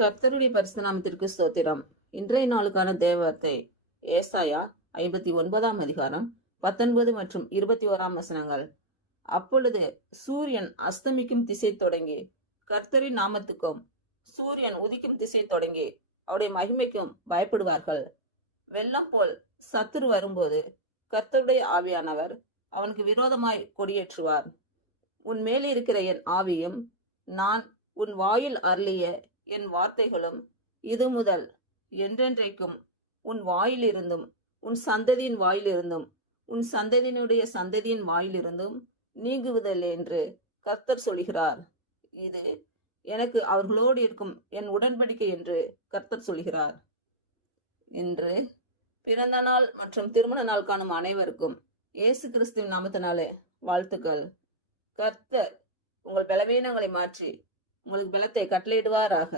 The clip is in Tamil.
கர்த்தருடைய பரிசுத்த நாமத்திற்கு ஸ்தோத்திரம். இன்றைய நாளுக்கான தேவவார்த்தை ஏசாயா 59ஆம் அதிகாரம் 19 மற்றும் 21ஆம் வசனங்கள். அப்பொழுது சூரியன் அஸ்தமிக்கும் திசை தொடங்கி கர்த்தரின் நாமத்துக்கும், சூரியன் உதிக்கும் திசை தொடங்கி அவருடைய மகிமைக்கும் பயப்படுவார்கள். வெள்ளம் போல் சத்துரு வரும்போது கர்த்தருடைய ஆவியானவர் அவனுக்கு விரோதமாய் கொடியேற்றுவார். உன் மேலே இருக்கிற என் ஆவியும் நான் உன் வாயில் அருளிய என் வார்த்தைகளும் இது முதல் என்றென்றைக்கும் உன் வாயிலிருந்தும் உன் சந்ததியின் வாயிலிருந்தும் உன் சந்ததியினுடைய சந்ததியின் வாயிலிருந்தும் நீங்குவதில்லை என்று கர்த்தர் சொல்கிறார். இது எனக்கு அவர்களோடு இருக்கும் என் உடன்படிக்கை என்று கர்த்தர் சொல்கிறார். இன்று பிறந்த நாள் மற்றும் திருமண நாள் காணும் அனைவருக்கும் இயேசு கிறிஸ்துவின் நாமத்தினாலே வாழ்த்துக்கள். கர்த்தர் உங்கள் பலவீனங்களை மாற்றி உங்களுக்கு பலத்தை கட்டளையிடுவாராக.